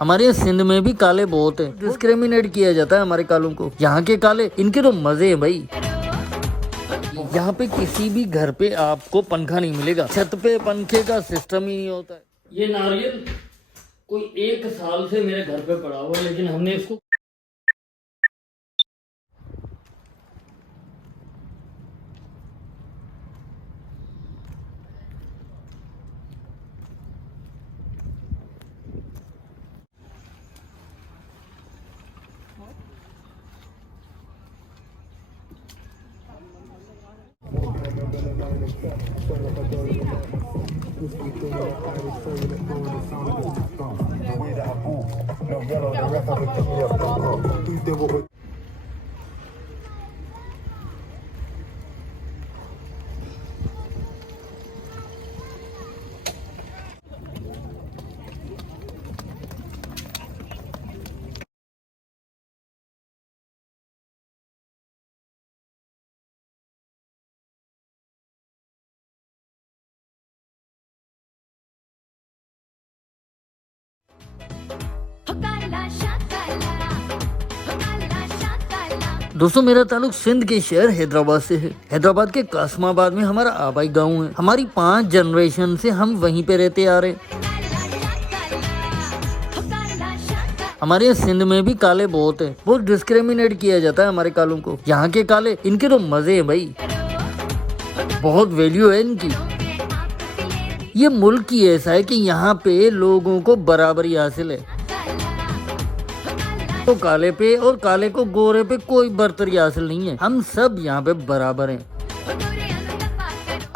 हमारे यहाँ सिंध में भी काले बहुत हैं। डिस्क्रिमिनेट किया जाता है हमारे कालों को। यहाँ के काले, इनके तो मजे हैं भाई। यहाँ पे किसी भी घर पे आपको पंखा नहीं मिलेगा, छत पे पंखे का सिस्टम ही नहीं होता है। ये नारियल कोई 1 साल से मेरे घर पे पड़ा हुआ है, लेकिन हमने इसको दोस्तों, मेरा ताल्लुक सिंध के शहर हैदराबाद से है। हैदराबाद के कासमाबाद में हमारा आबाई गांव है। हमारी 5 जनरेशन से हम वहीं पे रहते आ रहे। हमारे यहाँ सिंध में भी काले बहुत हैं। बहुत डिस्क्रिमिनेट किया जाता है हमारे कालों को। यहाँ के काले, इनके तो मजे हैं भाई, बहुत वैल्यू है इनकी। ये मुल्क ही ऐसा है कि यहाँ पे लोगों को बराबरी हासिल है। तो काले पे और काले को गोरे पे कोई बर्तरी हासिल नहीं है। हम सब यहाँ पे बराबर हैं।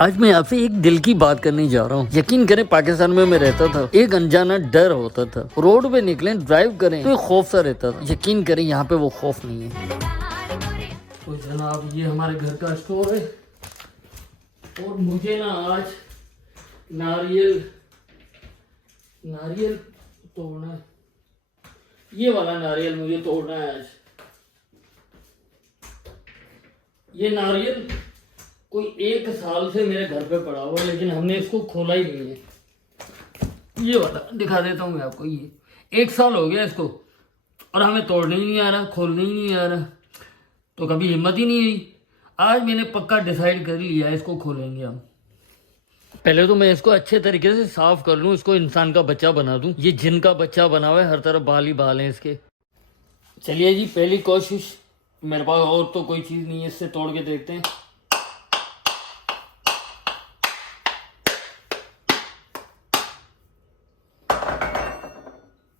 आज मैं आपसे एक दिल की बात करने जा रहा हूँ। यकीन करें, पाकिस्तान में मैं रहता था, एक अनजाना डर होता था। रोड पे निकले, ड्राइव करें तो खौफ सा रहता था। यकीन करें, यहाँ पे वो खौफ नहीं है। तो जनाब, ये हमारे घर का स्टोर है और मुझे ना आज नारियल तोड़ना है। ये वाला नारियल मुझे तोड़ना है आज। ये नारियल कोई 1 साल से मेरे घर पे पड़ा हुआ है, लेकिन हमने इसको खोला ही नहीं है। ये वाला दिखा देता हूँ मैं आपको। ये 1 साल हो गया इसको और हमें तोड़ने ही नहीं आ रहा, खोलने ही नहीं आ रहा। तो कभी हिम्मत ही नहीं हुई। आज मैंने पक्का डिसाइड कर लिया है, इसको खोलेंगे हम। पहले तो मैं इसको अच्छे तरीके से साफ कर लूँ, इसको इंसान का बच्चा बना दूँ। ये जिन का बच्चा बना हुआ है, हर तरफ बाल ही बाल हैं इसके। चलिए जी, पहली कोशिश। मेरे पास और तो कोई चीज़ नहीं है, इससे तोड़ के देखते हैं।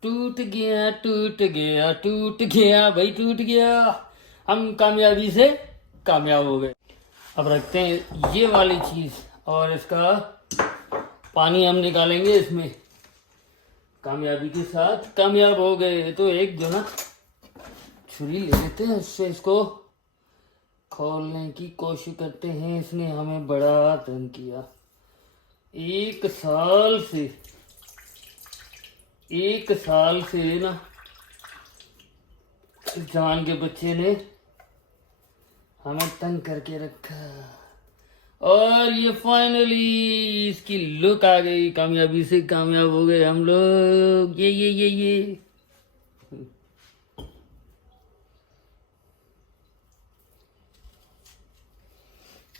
टूट गया टूट गया टूट गया भाई, टूट गया। हम कामयाबी से कामयाब हो गए। अब रखते हैं ये वाली चीज़ और इसका पानी हम निकालेंगे इसमें। कामयाबी के साथ कामयाब हो गए। तो एक जो ना छुरी ले लेते हैं, उससे इसको खोलने की कोशिश करते हैं। इसने हमें बड़ा तंग किया। 1 साल से ना जान के बच्चे ने हमें तंग करके रखा और ये फाइनली इसकी लुक आ गई। कामयाबी से कामयाब हो गए हम लोग।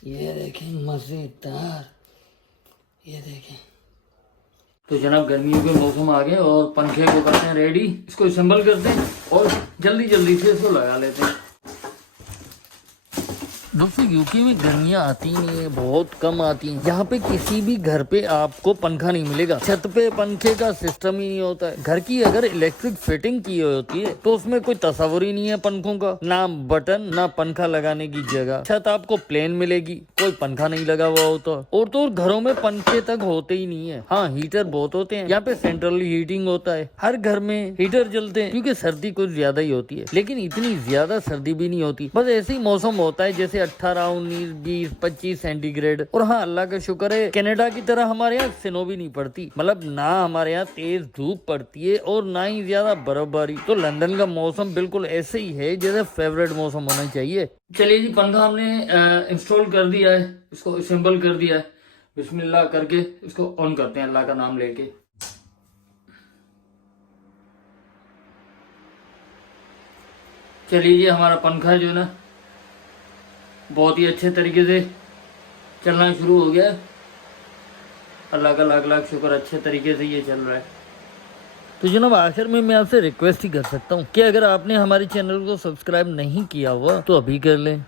ये देखें, मजेदार। ये देखें। तो जनाब, गर्मियों के मौसम आ गए और पंखे को करते हैं रेडी। इसको असेंबल करते हैं और जल्दी से इसको लगा लेते हैं। दोस्तों, यूके में गर्मियाँ आती नहीं है, बहुत कम आती हैं। यहाँ पे किसी भी घर पे आपको पंखा नहीं मिलेगा, छत पे पंखे का सिस्टम ही नहीं होता है। घर की अगर इलेक्ट्रिक फिटिंग की होती है तो उसमें कोई तस्वुर ही नहीं है पंखों का, ना बटन ना पंखा लगाने की जगह। छत आपको प्लेन मिलेगी, कोई पंखा नहीं लगा हुआ होता। और तो घरों में पंखे तक होते ही नहीं है। हाँ, हीटर बहुत होते हैं। यहाँ पे सेंट्रली हीटिंग होता है, हर घर में हीटर जलते हैं क्योंकि सर्दी कुछ ज्यादा ही होती है। लेकिन इतनी ज्यादा सर्दी भी नहीं होती, बस ऐसे ही मौसम होता है जैसे 18, 19, 20, 25 सेंटीग्रेड। और हाँ, अल्लाह का शुक्र है, कनाडा की तरह हमारे यहाँ स्नो भी नहीं पड़ती। मतलब ना हमारे यहाँ तेज धूप पड़ती है और ना ही ज्यादा बर्फबारी। तो लंदन का मौसम बिल्कुल ऐसे ही है जैसे फेवरेट मौसम होना चाहिए। चलिए जी, पंखा हमने इंस्टॉल कर दिया है, इसको असेंबल कर दिया है। बिस्मिल्लाह करके इसको ऑन करते हैं अल्लाह का नाम लेके। चलिए जी, हमारा पंखा जो है ना बहुत ही अच्छे तरीके से चलना शुरू हो गया। अल्लाह का लाख लाख शुक्र, अच्छे तरीके से ये चल रहा है। तो जनाब आखिर में मैं आपसे रिक्वेस्ट ही कर सकता हूँ कि अगर आपने हमारे चैनल को सब्सक्राइब नहीं किया हुआ तो अभी कर लें।